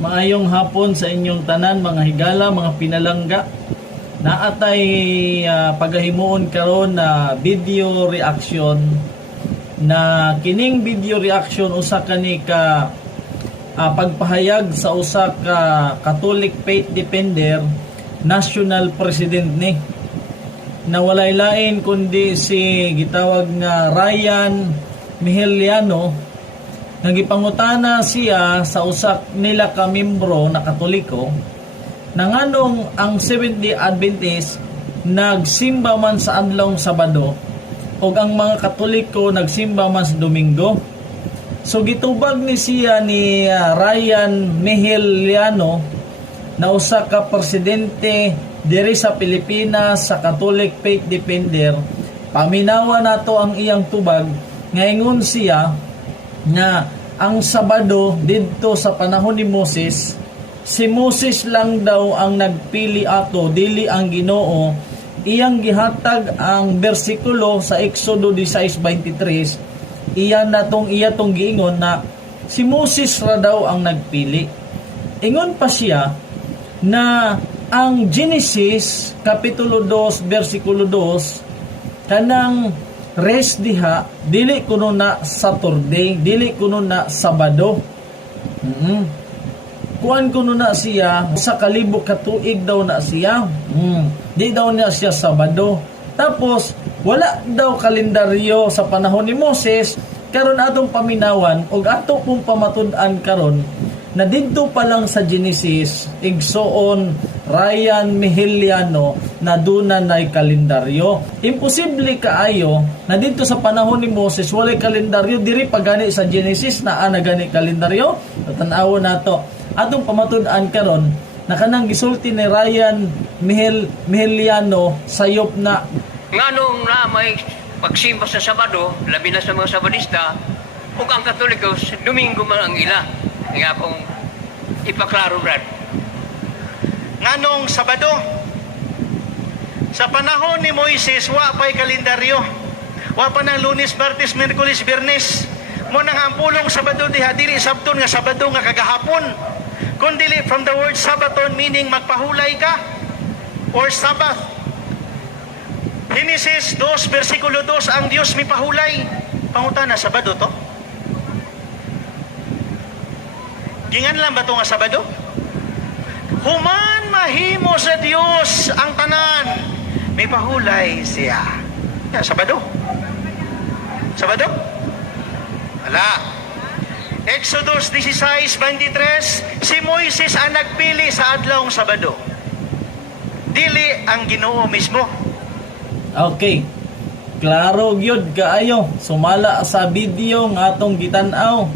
Maayong hapon sa inyong tanan, mga higala, mga pinalangga. Naatay pagahimuon karon na video reaction na kining video reaction usa kani ka pagpahayag sa usa ka Catholic faith defender, national president ni na walay lain kundi si gitawag nga Ryan Miheliano. Nagipangutana siya sa usak nila ka membro na Katoliko na nganong ang Seventh-day Adventist nagsimba man sa adlawng Sabado o ang mga Katoliko nagsimba man sa Domingo. So gitubag ni siya ni Ryan Miheliano na usa ka presidente diri sa Pilipinas sa Catholic Faith Defender. Paminawa nato ang iyang tubag ngayon siya na ang Sabado didto sa panahon ni Moses, si Moses lang daw ang nagpili ato, dili ang Ginoo. Iyang gihatag ang bersikulo sa Exodo 16:23. Iya tong giingon na si Moses ra daw ang nagpili. Ingon pa siya na ang Genesis kapitulo 2 bersikulo 2 kanang rest diha dili kuno na Saturday, dili kuno na Sabado. Kuan kuno na siya sa kalibok ka tuig daw na siya. Di daw na siya Sabado. Tapos wala daw kalendaryo sa panahon ni Moses. Karon atong paminawan og ato pong pamatud-an karon na didto pa lang sa Genesis igsoon Ryan Miheliano na duna nay kalendaryo. Imposible kaayo na dito sa panahon ni Moses walay kalendaryo, diri pa gani sa Genesis na ana gani kalendaryo. Tan-awon nato atong pamatud-an karon na kanang gisulti ni Ryan Miheliano sayop na nganong na may pagsimba sa Sabado, labi na sa mga Sabadista, ug ang Katoliko Domingo man ang ila. Nga pong ipaklaro brad. Nganong Sabado? Sa panahon ni Moises, wa pa'y kalendaryo. Wa pa ng Lunes, Martes, Miyerkules, Biyernes. Mo nang ampulong Sabado diha, dili Sabton nga Sabado nga kagahapon. Kundili from the word Sabaton meaning magpahulay ka or Sabbath. Genesis 2, versikulo 2, ang Diyos mi pahulay. Pangutana, Sabado to? Gingan lang ba ito nga Sabado? Human mahimo sa Diyos ang tanan, may pahulay siya. Yeah, Sabado? Sabado? Wala. Exodus 16:23, si Moises ang nagpili sa adlawng Sabado. Dili ang Ginoo mismo. okay. Klaro gyud kaayo. Sumala sa video nga atong gitan-aw.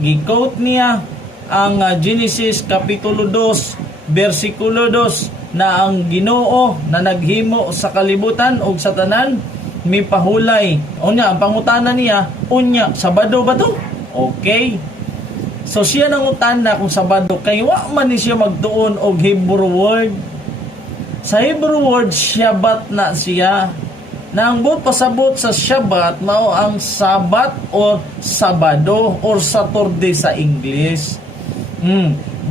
Gi-quote niya ang Genesis kapitulo 2 bersikulo 2 na ang Ginoo na naghimo sa kalibutan o sa tanan mipahulay. Unya ang pangutana niya, unya Sabado ba to? Okay. So siya nang utana kung Sabado kay wa man ni siya magtuon og Hebrew word. Sa Hebrew word Shabbat na siya. Na ang buot pasabot sa Shabbat mao ang Sabat or Sabado or Saturday sa English.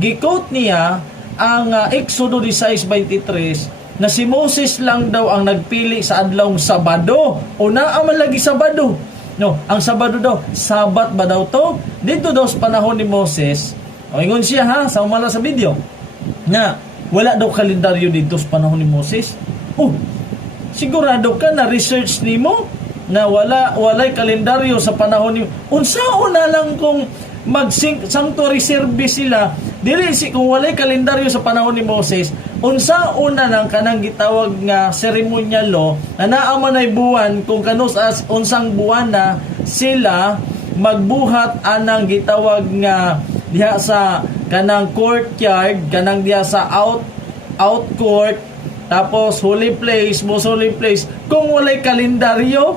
Gi-quote niya ang Exodo 16:23 na si Moses lang daw ang nagpili sa adlawng Sabado. O naa man lagi Sabado. No, ang Sabado daw, Sabat ba daw to? Dito daw sa panahon ni Moses. O ingon siya ha, sa umala sa video. Na wala daw kalendaryo dito sa panahon ni Moses. Sigurado ka na research nimo na walay kalendaryo sa panahon ni unsaon na lang kung mag-sanctuary service sila dili si kung walay kalendaryo sa panahon ni Moses unsaon na lang kanang gitawag nga ceremonial law na naa man ay buwan kung kanus as unsang buwan na sila magbuhat anang gitawag nga diha sa kanang courtyard kanang diha sa out court tapos holy place most holy place kung walay kalendaryo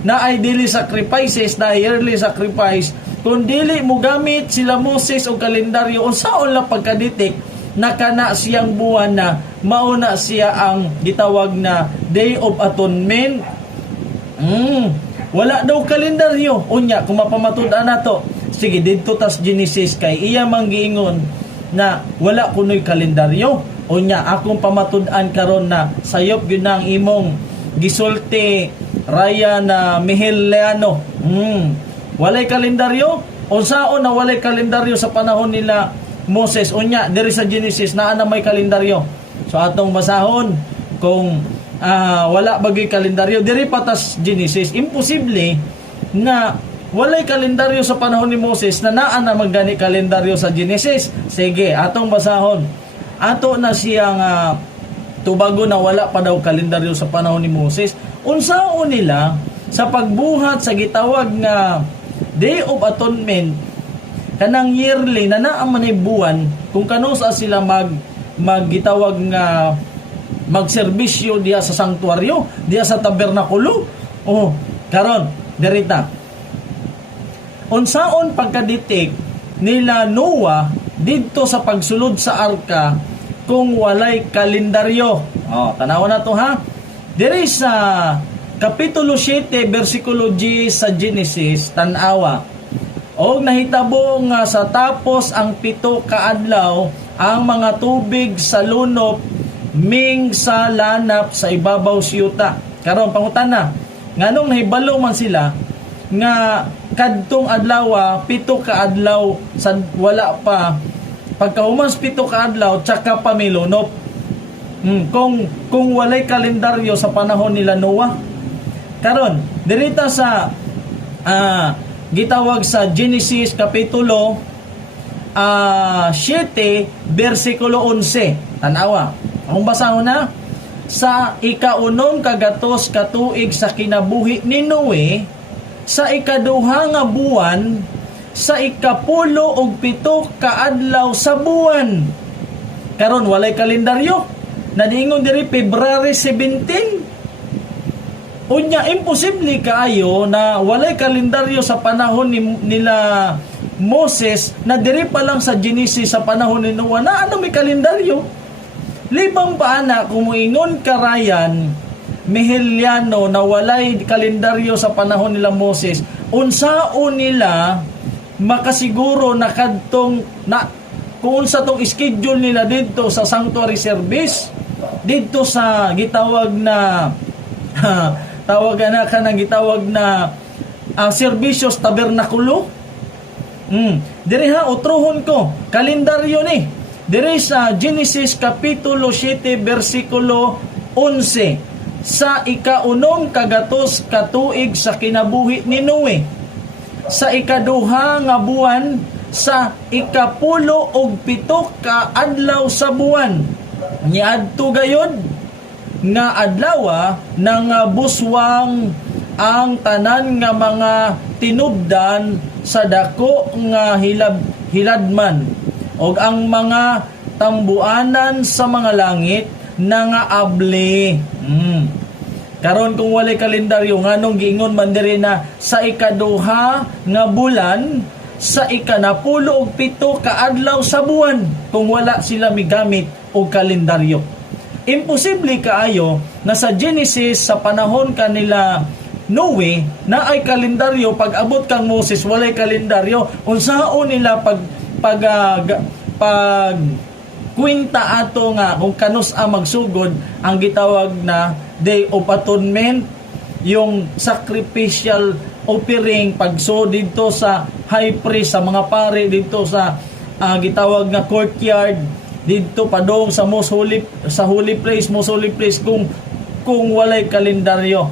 na ay daily sacrifices na yearly sacrifice kung dili mo gamit sila Moses o kalendaryo unsaon lang pagkaditik na kana siyang buwan na mauna siya ang gitawag na Day of Atonement. Wala daw kalendaryo. Unya, kung mapamatud-an nato, sige didto tas Genesis kay iya manggiingon na wala kunoy kalendaryo. Unya akong pamatud-an karon na sayop gyud na ang imong gisulti Raya na Miheliano. Walay kalendaryo? Unsaon na walay kalendaryo sa panahon nila Moses? Unya diri sa Genesis naa na may kalendaryo. So atong basahon kung wala bagay kalendaryo diri patas Genesis, imposible na walay kalendaryo sa panahon ni Moses na naa na magani kalendaryo sa Genesis. Sige, atong basahon. Ato na siyang tubago na wala pa daw kalendaryo sa panahon ni Moses. Unsaon nila sa pagbuhat sa gitawag nga Day of Atonement kanang yearly na naa man buwan kung kanusa sila maggitawag nga magserbisyo diha sa sanktuaryo, diha sa tabernakulo. Karon derita. Unsaon pagkaditik nila Noah didto sa pagsulod sa arka kung walay kalendaryo? Tanaw na to ha. Diri sa Kapitulo 7, versikulo 10 sa Genesis, tanawa. Og nahitabo nga sa tapos ang 7 ka adlaw ang mga tubig sa lunop ming sa lanap sa ibabaw siyuta. Karon pangutana, nganong nahibalo man sila nga kadtong adlaw 7 ka adlaw sa wala pa pagkahuman 7 ka adlaw tsaka pa milunop. Kung walay kalendaryo sa panahon nila Noah. Karon dirita sa gitawag sa Genesis kapitulo 7 bersikulo 11. Tanawa. Ang basahon na sa ikaunom kagatos katuig sa kinabuhi ni Noe sa ikaduha nga buwan sa 10 og 7 ka adlaw sa buwan. Karon walay kalendaryo. Nadiingon diri February 17. Unya imposible kaayo na walay kalendaryo sa panahon nila Moses na diri pa lang sa Genesis sa panahon ni Noah na ano may kalendaryo. Libang pa ana kung moingon karayan Miheliano na walay kalendaryo sa panahon nila Moses, unsaon nila makasiguro na kadtong na kung unsa tong schedule nila dito sa sanctuary service dito sa gitawag na tawagan na kanang gitawag na serbisyos tabernakulo. Diri ha utrohon ko kalendaryo ni diri sa Genesis kapitulo 7 bersikulo 11 sa ikaunom kagatos katuig sa kinabuhi ni Noe sa ikaduha nga buwan sa 10 og 7 ka adlaw sa buwan niadto gayod nga adlaw nang buswang ang tanan nga mga tinubdan sa dako nga hiladman og ang mga tambuanan sa mga langit na nga abli. Karon kung walay kalendaryo nganong giingon man diri na sa ikaduha nga bulan sa 17 ka adlaw sa buwan kung wala sila migamit og kalendaryo. Imposible kaayo na sa Genesis sa panahon kanila Noe na ay kalendaryo pag abot kang Moses walay kalendaryo. Unsaon nila pag kwenta ato nga kung kanus magsugod ang gitawag na Day of Atonement, yung sacrificial offering pagso dito sa high priest sa mga pare dito sa gitawag nga courtyard dito padong sa holy place kung walay kalendaryo.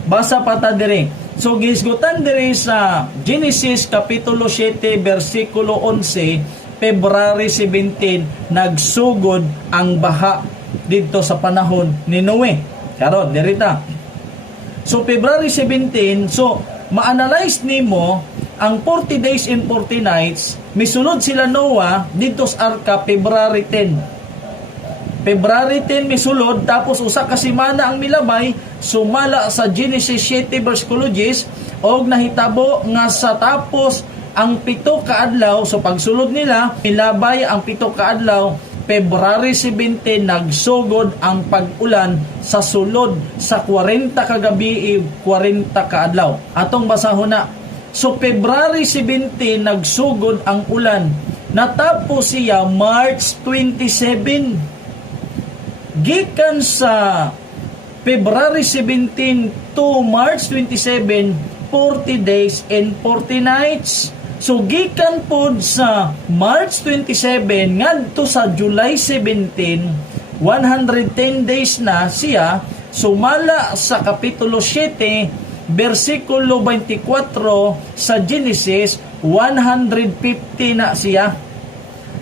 Basa pa ta diri. So gisgutan diri sa Genesis kapitulo 7 bersikulo 11 February 17 nagsugod ang baha dito sa panahon ni Noe. Karon dirita. So February 17, so ma-analyze nimo ang 40 days and 40 nights misulod sila Noah dito sa arka February 10. February 10 misulod tapos usa ka semana ang milabay sumala sa Genesis 7 bersikulo 10 og nahitabo nga sa tapos ang 7 ka adlaw so pagsulod nila milabay ang 7 ka adlaw February 17 nagsugod ang pag-ulan sa sulod sa 40 ka gabi 40 ka adlaw. Atong basahon na So February 17 nagsugod ang ulan. Natapos siya March 27. Gikan sa February 17 to March 27, 40 days and 40 nights. So gikan pod sa March 27 ngadto sa July 17, 110 days na siya. Sumala sa Kapitulo 7, versikulo 24 sa Genesis, 150 na siya.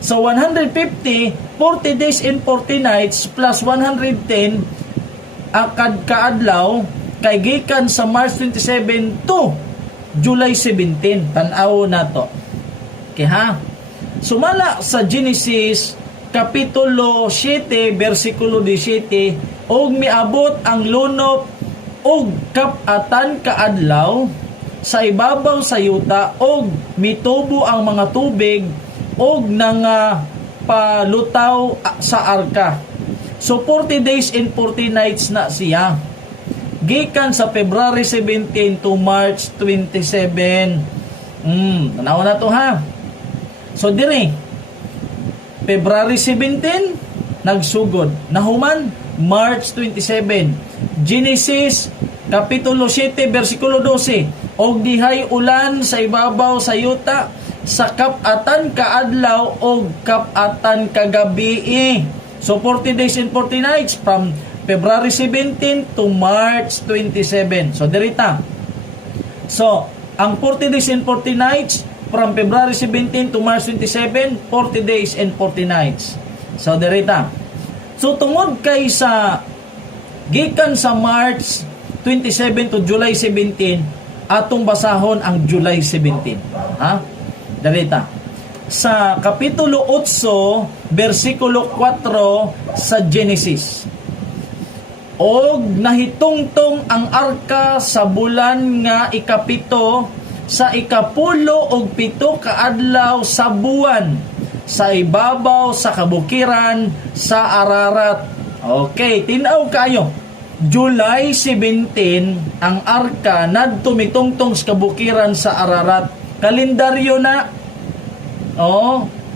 So 150, 40 days and 40 nights plus 110 akad kaadlaw kay gikan sa March 27 to July 17. Tan-aw na to. Okay ha? Sumala sa Genesis Kapitulo 7, versikulo 17, og miabot ang lunop og kap-atan kaadlaw sa ibabaw sa yuta og mitubo ang mga tubig og nanga palutaw sa arka. So 40 days and 40 nights na siya. Gikan sa February 17 to March 27. Tanaw na to ha. So dire February 17 nagsugod. Nahuman March 27. Genesis Kapitulo 7, versikulo 12. Og dihay ulan sa ibabaw sa yuta sa kap-atan kaadlaw og kap-atan kagabi. So 40 days and 40 nights from February 17 to March 27. So dirita. So ang 40 days and 40 nights from February 17 to March 27, 40 days and 40 nights. So dirita. So tungod kay sa gikan sa March 27 to July 17, atong basahon ang July 17. Ha? Darita. Sa Kapitulo 8, versikulo 4 sa Genesis. Og nahitungtong ang arka sa bulan nga ikapito sa ikapulo og pito kaadlaw sa buwan sa ibabaw sa kabukiran sa Ararat. Okay, tinaw kayo. July 17 ang arka nadto mitungtong sa kabukiran sa Ararat. Kalendaryo na.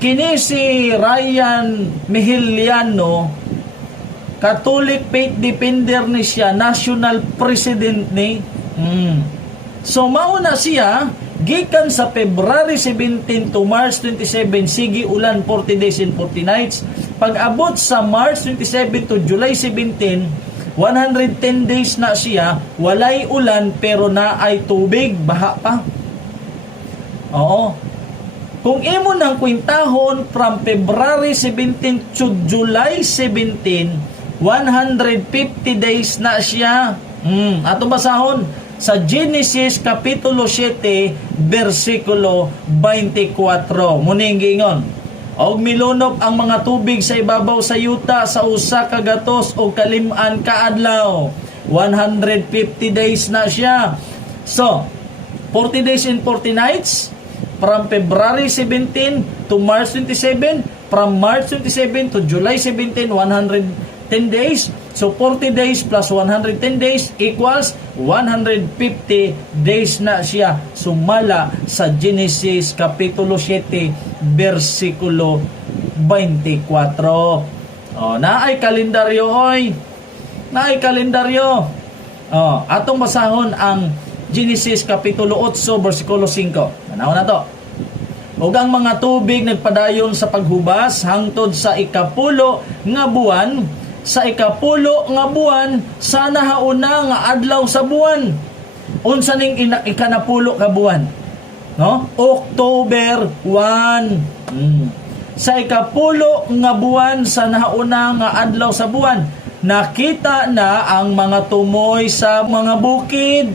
Kini si Ryan Mihiliano, Catholic faith defender ni siya, national president ni. So mauna siya gikan sa February 17 to March 27, sige ulan 40 days and 40 nights. Pag abot sa March 27 to July 17, 110 days na siya, walay ulan pero na ay tubig, baha pa. Oo. Kung imo nang kwintahon from February 17 to July 17, 150 days na siya. Ato basahon sa Genesis Kapitulo 7, versikulo 24. Muning giingon. Og milunop ang mga tubig sa ibabaw sa yuta sa usa ka gatos o kalim-an kaadlaw. 150 days na siya. So, 40 days and 40 nights from February 17 to March 27, from March 27 to July 17, 110 days. So 40 days plus 110 days equals 150 days na siya. Sumala sa Genesis Kapitulo 7, versikulo 24. Naay kalendaryo oy. Naay kalendaryo. Atong basahon ang Genesis Kapitulo 8, versikulo 5. Tanaw na to. Ug ang mga tubig nagpadayon sa paghubas hangtod sa ikapulo nga buwan, sa ikapulo nga buwan sa nahauna nga adlaw sa buwan. Unsa ning ikanapulo ka buwan? No? October 1. Sa ikapulo nga buwan sa nahauna nga adlaw sa buwan, nakita na ang mga tumoy sa mga bukid.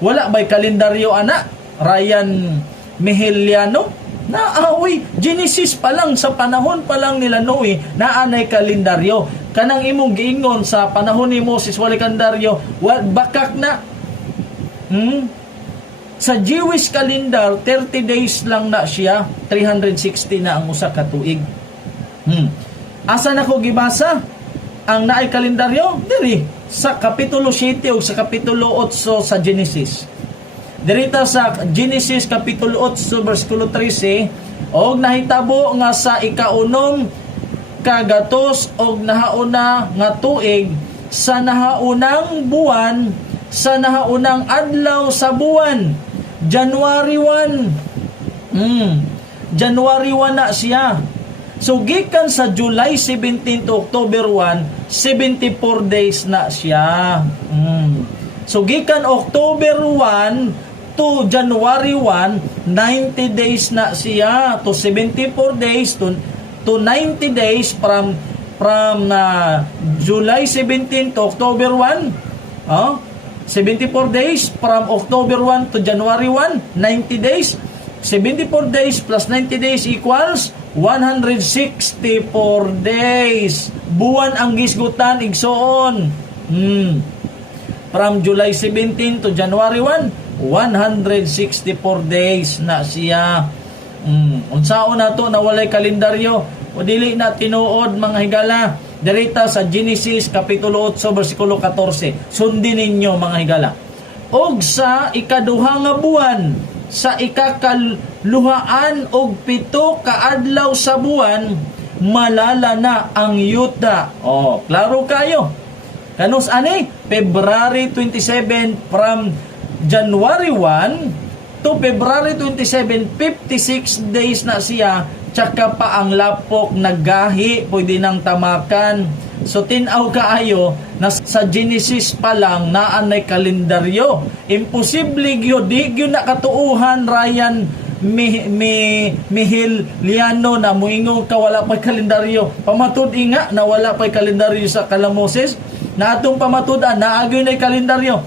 Wala ba'y kalendaryo ana? Ryan Mihiliano? Naawi, Genesis pa lang, sa panahon pa lang nila Noe, naanay kalendaryo. Kanang imong giingon sa panahon ni Moses, wala kalendaryo, bakak na. Sa Jewish calendar, 30 days lang na siya, 360 na ang usa ka tuig. Asa na ko gibasa ang naay kalendaryo? Diri sa Kapitulo 7 o sa Kapitulo 8 sa Genesis. dirita sa Genesis Kapitulo 8 versikulo 13, og nahitabo nga sa ikaunom kagatos og nahauna nga tuig sa nahaunang buwan sa nahaunang adlaw sa buwan, January 1. January 1 na siya. So gikan sa July 17 to October 1, 74 days na siya. So gikan October 1 to January 1, 90 days na siya. To 74 days to 90 days from July 17 to October 1. 74 days from October 1 to January 1, 90 days. 74 days plus 90 days equals 164 days. Buwan ang gisgutan, igsoon. From July 17 to January 1, 164 days na siya. Unsaon na to na walay kalendaryo o dili na tinuod mga higala. Dirita sa Genesis Kapitulo 8 versikulo 14. Sundin ninyo mga higala. Og sa ikaduha nga buwan, sa ikakaluhaan og 7 kaadlaw sa buwan, malala na ang yuta. Klaro kayo. Kanus ani? February 27 from January 1 to February 27, 56 days na siya. Tsaka pa ang lapok naggahi, pwede nang tamakan. So tinaw kaayo na sa Genesis pa lang naanay kalendaryo. Imposible gyud, di gyud nakatuuhan Ryan Mihil Liano na muingon ka wala pa'y kalendaryo. Pamatud nga na wala pa'y kalendaryo sa Kalamoses. Na atong pamatudan naagyo na kalendaryo.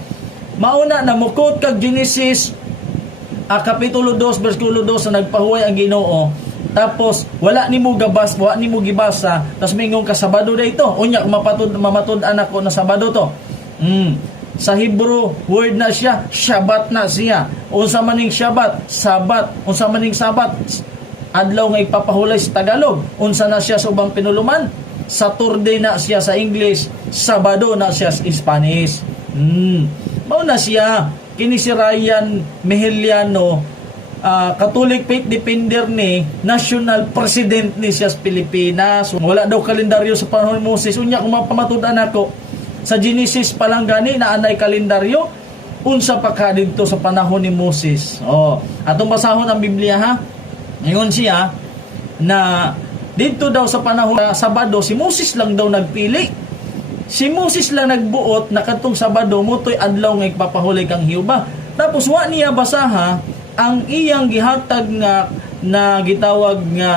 Mauna na mukot kag Genesis Kapitulo 2 versikulo 2 na nagpahuway ang Ginoo. Tapos wala nimo gibasa, tapos mingon ka Sabado dayto. Unya mamatud-an ako na Sabado to. Sa Hebrew word na siya, Shabbat na siya. Unsa maning Shabbat, Sabat. Unsa maning Sabat, adlaw nga ipapahulay sa Tagalog. Unsa na siya sa ubang pinuluman? Saturday na siya sa English, Sabado na siya sa Spanish. Mao na siya kini si Ryan Miheliano, Catholic faith defender ni, national president ni siya sa Pilipinas. Wala daw kalendaryo sa panahon ni Moses. Unya kung mapamatudan ako, sa Genesis pa lang gani na anay kalendaryo, unsa pa ka dito sa panahon ni Moses. Atong basahon ang Biblia ha. Ngayon siya na dito daw sa panahon na Sabado, si Moses lang daw nagpili. Si Moses lang nagbuot na kadtong Sabado motoy adlaw nga ipapahulay kang Hiuba. Tapos wa niya basaha ang iyang gihatag na gitawag nga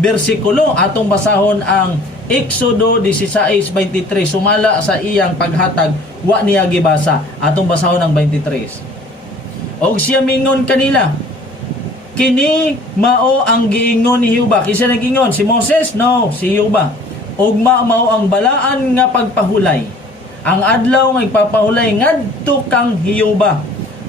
bersikulo. Atong basahon ang Exodo 16:23. Sumala sa iyang paghatag, wa niya gibasa. Atong basahon ang 23. Og siya mingon kanila, kini mao ang giingon ni Hiuba. Kisa nag-ingon si Moses? No, si Hiuba. Og mao ang balaan nga pagpahulay. Ang adlaw nga ipapahulay ngadto kang Hiuba.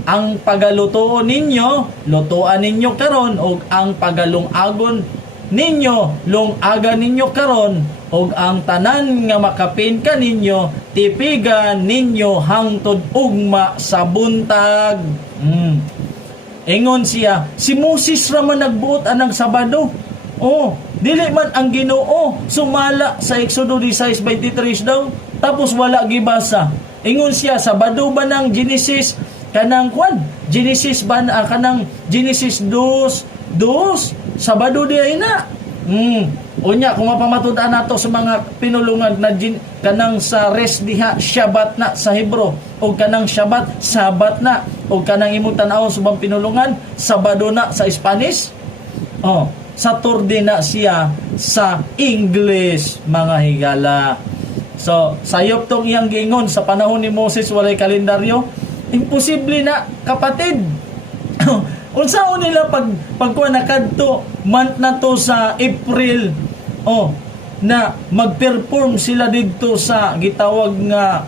Ang pagalutoon ninyo, lutoan ninyo karon, og ang pagalungagon ninyo, lungagan ninyo karon, og ang tanan nga makapin kaninyo, tipigan ninyo hangtod ugma sa buntag. Ingon siya, si Moses raman nagbuot anang Sabado. Dili man ang Ginoo sumala sa Exodo 16:23 daw, tapos wala gibasa. Ingon siya, Sabado ba ng Genesis kanang Genesis ba kanang Genesis 2 Sabado di ay na. Unya kung mapamatudan nato sa mga pinulungan na kanang sa rest diha Shabbat na sa Hebro, o kanang Shabbat Sabat na, o kanang imong tan-awon sa bang pinulungan Sabado na sa Spanish. Saturday na siya sa English mga higala. So sayop tong iyang giingon sa panahon ni Moses walay kalendaryo. Imposible na kapatid. Unsaon nila pagkuha na kadto month na to sa April na mag-perform sila dito sa gitawag nga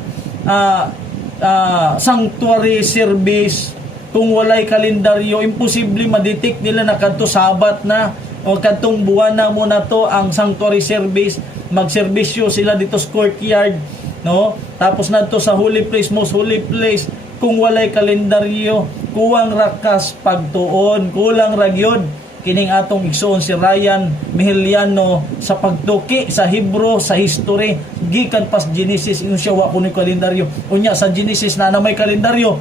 sanctuary service. Kung walay kalendaryo, imposible ma-detect nila na kadto Sabat na o kadtong buwan na muna to ang sanctuary service. Magserbisyo sila dito sa courtyard, no? Tapos nadto sa holy place, most holy place, kung walay kalendaryo, kuwang rakas pagtuon, kulang ragyod kining atong igsoon si Ryan Miheliano sa pagtuki sa Hebro, sa history, gikan pas Genesis, yung siya wa kuno kalendaryo. Unya sa Genesis na may kalendaryo.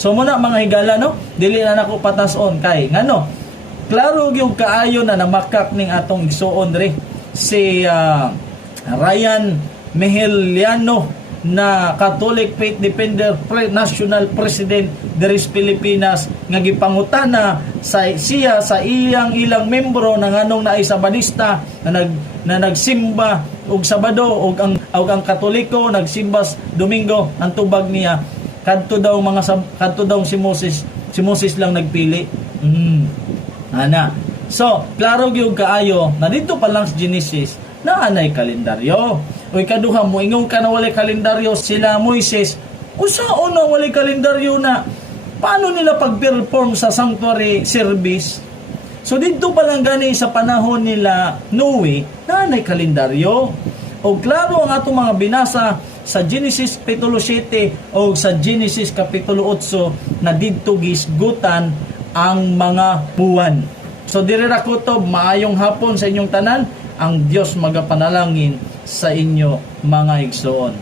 So muna mga higala, no, dili na nako patason kay ngano, klaro gyud kaayo na namakak ning atong igsoon diri si Ryan Miheliano na Catholic Faith Defender National President diri sa Pilipinas, nga gipangutana sa siya sa ilang membro ng anong naay Sabadista na nagsimba og Sabado og ang Katoliko nagsimba Domingo. Ang tubag niya kadto daw si Moses lang nagpili. Ana. So, klaro gyud kaayo na dito pa lang sa Genesis na anay kalendaryo. O ikaduha mo ingong ka na walay kalendaryo sila Moises. Usaon na walay kalendaryo na paano nila pag-perform sa sanctuary service? So dito pa lang gani sa panahon nila Noe na anay kalendaryo. O klaro ang atong mga binasa sa Genesis Kapitulo 7 o sa Genesis Kapitulo 8 na didto gisgutan ang mga buwan. So diri ra kutob, maayong hapon sa inyong tanan. Ang Diyos magapanalangin sa inyo mga igsoon.